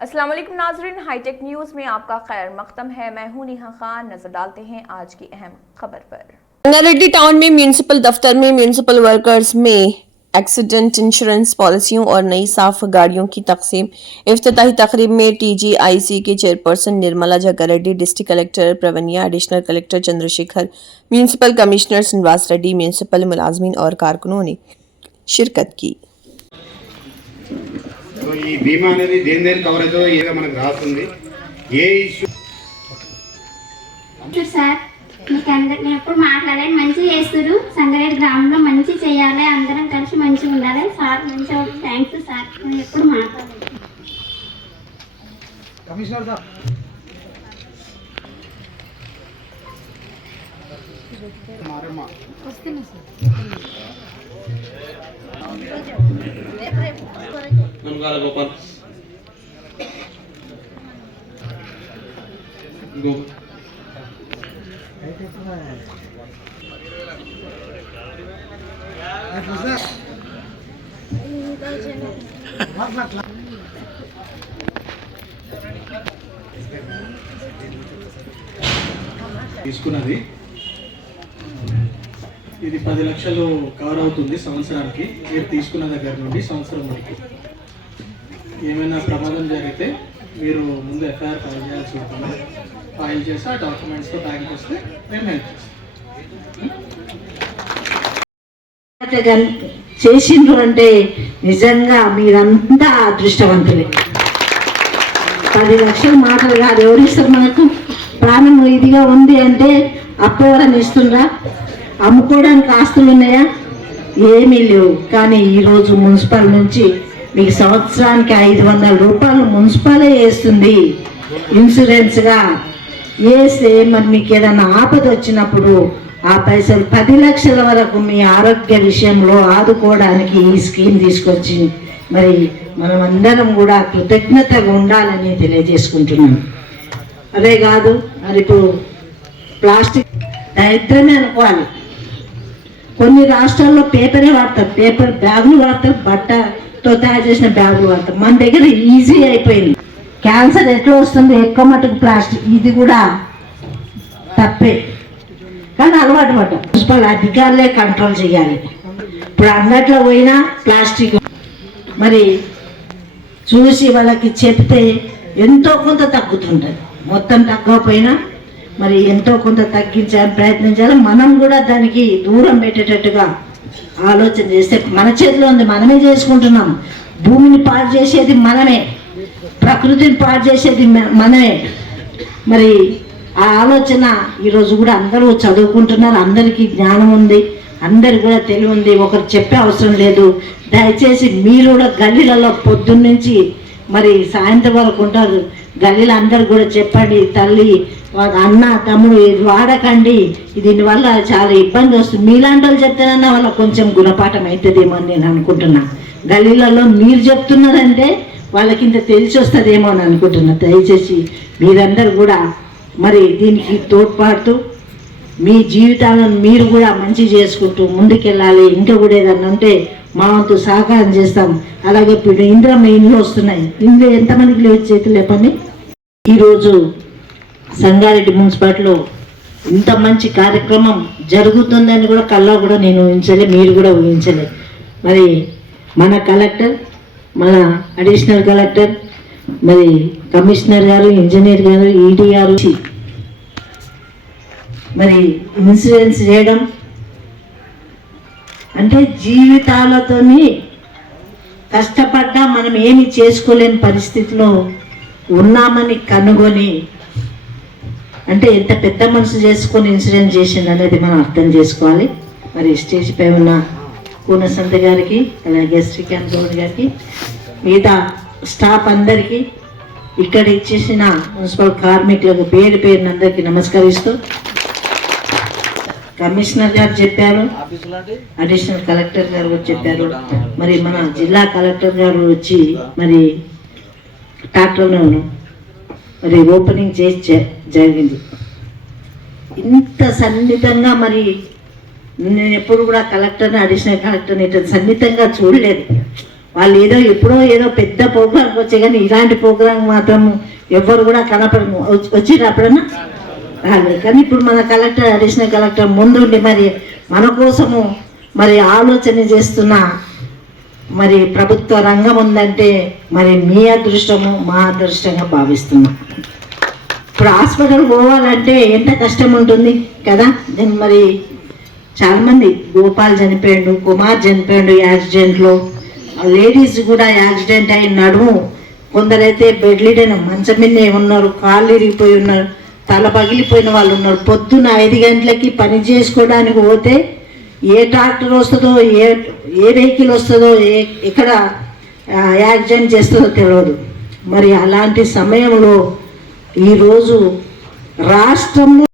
अस्सलाम वालेकुम नाज़रीन, हाईटेक न्यूज़ में आपका खैर मकदम है। मैं हूं नेहा खान। नजर डालते हैं आज की अहम खबर पर। रंगारेड्डी टाउन में म्यूनिसिपल दफ्तर में म्यूनिसिपल वर्कर्स में एक्सीडेंट इंश्योरेंस पॉलिसियों और नई साफ गाड़ियों की तकसीम। इफ्तिताही तकरीब में TGIC के chairperson Nirmala Jaggareddy, district collector Pravinya, additional collector Chandrashekar, municipal commissioner Srinivas Reddy, municipal मुलाजमीन और कारकुनों ने शिरकत की। సో ఈ బీమా అనేది దేని కవరేజ్ ఏదో మనకు రాస్తుంది. ఏ ఇష్యూ సార్ నేను ఎప్పుడు మాట్లాడాలి, మంచి చేస్తారు. సంగారెడ్డి గ్రామంలో మంచి చేయాలి, అందరం కలిసి మంచిగా ఉండాలి. సార్ మంచిగా థ్యాంక్స్ సార్. నేను ఎప్పుడు మాట్లాడాలి. కమిషనర్ సార్ వస్తున్నా సార్. नमस्कार गोपाल తీసుకున్నది ఇది 10 లక్షలు కవర్ అవుతుంది సంవత్సరానికి. మీరు తీసుకున్న దగ్గర నుండి సంవత్సరం వరకు ఏమైనా ప్రమాదం జరిగితే మీరు ముందు FIR ఫైల్ చేయాల్సి ఉంటుంది. ఫైల్ చేసి ఆ డాక్యుమెంట్స్తో బ్యాంక్ వస్తే మేము హెల్ప్ చేస్తాం. చేసిండ్రు అంటే నిజంగా మీరంతా అదృష్టవంతులే. 10 లక్షల మాటలు కాదు, ఎవరిస్తారు మనకు? ప్రాణం ఇదిగా ఉంది అంటే అప్పు ఎవరైనా ఇస్తుండ్రా? అమ్ముకోవడానికి ఆస్తులు ఉన్నాయా? ఏమీ లేవు. కానీ ఈరోజు మున్సిపల్ నుంచి మీకు సంవత్సరానికి 500 రూపాయలు మున్సిపలే వేస్తుంది ఇన్సూరెన్స్గా. వేస్తే మరి మీకు ఏదైనా ఆపద వచ్చినప్పుడు ఆ పైసలు 10 లక్షల వరకు మీ ఆరోగ్య విషయంలో ఆదుకోవడానికి ఈ స్కీమ్ తీసుకొచ్చి మరి మనం అందరం కూడా కృతజ్ఞతగా ఉండాలని తెలియజేసుకుంటున్నాం. అదే కాదు, మరి ఇప్పుడు ప్లాస్టిక్ దరిద్రమే అనుకోవాలి. కొన్ని రాష్ట్రాల్లో పేపరే వాడతారు, పేపర్ బ్యాగులు వాడతారు, బట్టతో తయారు చేసిన బ్యాగులు వాడతారు. మన దగ్గర ఈజీ అయిపోయింది. క్యాన్సర్ ఎట్లా వస్తుంది? ఎక్కువ మటుకు ప్లాస్టిక్. ఇది కూడా తప్పే, కానీ అలవాటు పడ్డాం. మున్సిపల్ అధికారులే కంట్రోల్ చేయాలి. ఇప్పుడు అంగట్లో పోయినా ప్లాస్టిక్ మరి చూసి వాళ్ళకి చెప్తే ఎంతో కొంత తగ్గుతుంటుంది. మొత్తం తగ్గకపోయినా మరి ఎంతో కొంత తగ్గించాలని ప్రయత్నించాలి. మనం కూడా దానికి దూరం పెట్టేటట్టుగా ఆలోచన చేస్తే మన చేతిలో ఉంది. మనమే చేసుకుంటున్నాం. భూమిని పాడు చేసేది మనమే, ప్రకృతిని పాడు చేసేది మనమే. మరి ఆ ఆలోచన ఈరోజు కూడా అందరూ చదువుకుంటున్నారు, అందరికీ జ్ఞానం ఉంది, అందరు కూడా తెలివి ఉంది. ఒకరు చెప్పే అవసరం లేదు. దయచేసి మీరు కూడా గల్లీలలో పొద్దున్నుంచి మరి సాయంత్రం వరకు ఉంటారు. గల్లీలో అందరు కూడా చెప్పండి, తల్లి అన్న తమ్ముడు ఇది వాడకండి, దీనివల్ల చాలా ఇబ్బంది వస్తుంది. మీలాంటి వాళ్ళు చెప్తేనన్నా వాళ్ళకి కొంచెం గుణపాఠం అవుతుందేమో అని నేను అనుకుంటున్నా. గల్లీలలో మీరు చెప్తున్నారంటే వాళ్ళకి ఇంత తెలిసి వస్తుందేమో అని అనుకుంటున్నా. దయచేసి మీరందరూ కూడా మరి దీనికి తోడ్పాడుతూ మీ జీవితాలను మీరు కూడా మంచి చేసుకుంటూ ముందుకెళ్ళాలి. ఇంకా కూడా ఏదన్నా ఉంటే మా వంతు సహకారం చేస్తాం. అలాగే ఇప్పుడు ఇంద్రమ్మ ఇండ్లు వస్తున్నాయి. ఇండ్లు ఎంతమందికి లేదు చేతులు లేపండి. ఈరోజు సంగారెడ్డి మున్సిపాలిటీలో ఇంత మంచి కార్యక్రమం జరుగుతుందని కూడా కల్లా కూడా నేను ఊహించలే, మీరు కూడా ఊహించలే. మరి మన కలెక్టర్, మన అడిషనల్ కలెక్టర్, మరి కమిషనర్ గారు, ఇంజనీర్ గారు, ED గారు మరి ఇన్సూరెన్స్ చేయడం అంటే జీవితాలతోని కష్టపడ్డా మనం ఏమి చేసుకోలేని పరిస్థితిలో ఉన్నామని కనుగొని అంటే ఎంత పెద్ద మనసు చేసుకొని ఇన్సూరెన్స్ చేసింది అనేది మనం అర్థం చేసుకోవాలి. మరి స్టేజ్ పై ఉన్న కూనసంత గారికి, అలాగే శ్రీకాంత్ గౌడ్ గారికి, మిగతా స్టాఫ్ అందరికీ, ఇక్కడ ఇచ్చేసిన మున్సిపల్ కార్మికులకు పేరు పేరునందరికీ నమస్కరిస్తూ, కమిషనర్ గారు చెప్పారు, అడిషనల్ కలెక్టర్ గారు వచ్చి చెప్పారు, మరి మన జిల్లా కలెక్టర్ గారు వచ్చి మరి ట్రాక్టర్ను మరి ఓపెనింగ్ చేసి జరిగింది. ఇంత సన్నిహితంగా మరి నేను ఎప్పుడు కూడా కలెక్టర్ని, అడిషనల్ కలెక్టర్ని ఇట్లా సన్నిహితంగా చూడలేదు. వాళ్ళు ఎప్పుడో ఏదో పెద్ద ప్రోగ్రాంకి వచ్చాయి, కానీ ఇలాంటి ప్రోగ్రాం మాత్రం ఎవ్వరు కూడా వచ్చిర్రు అప్పుడన్నా రాలేదు. కానీ ఇప్పుడు మన కలెక్టర్, అడిషనల్ కలెక్టర్ ముందుండి మరి మన కోసము మరి ఆలోచన చేస్తున్న మరి ప్రభుత్వ రంగం ఉందంటే మరి మీ అదృష్టము, మా అదృష్టంగా భావిస్తున్నాం. ఇప్పుడు హాస్పిటల్ పోవాలంటే ఎంత కష్టం ఉంటుంది కదా. నేను మరి చాలామంది, గోపాల్ చనిపోయాడు, కుమార్ చనిపోయాడు యాక్సిడెంట్లో, లేడీస్ కూడా యాక్సిడెంట్ అయి నడుము, కొందరైతే బెడ్లిడైన మంచం మీదే ఉన్నారు, కాళ్ళు ఇరిగిపోయి ఉన్నారు, తల పగిలిపోయిన వాళ్ళు ఉన్నారు. పొద్దున్న 5 గంటలకి పని చేసుకోవడానికి పోతే ఏ ట్రాక్టర్ వస్తుందో, ఏ వెహికల్ వస్తుందో, ఎక్కడ యాక్సిడెంట్ చేస్తుందో తెలియదు. మరి అలాంటి సమయంలో ఈరోజు రాష్ట్రంలో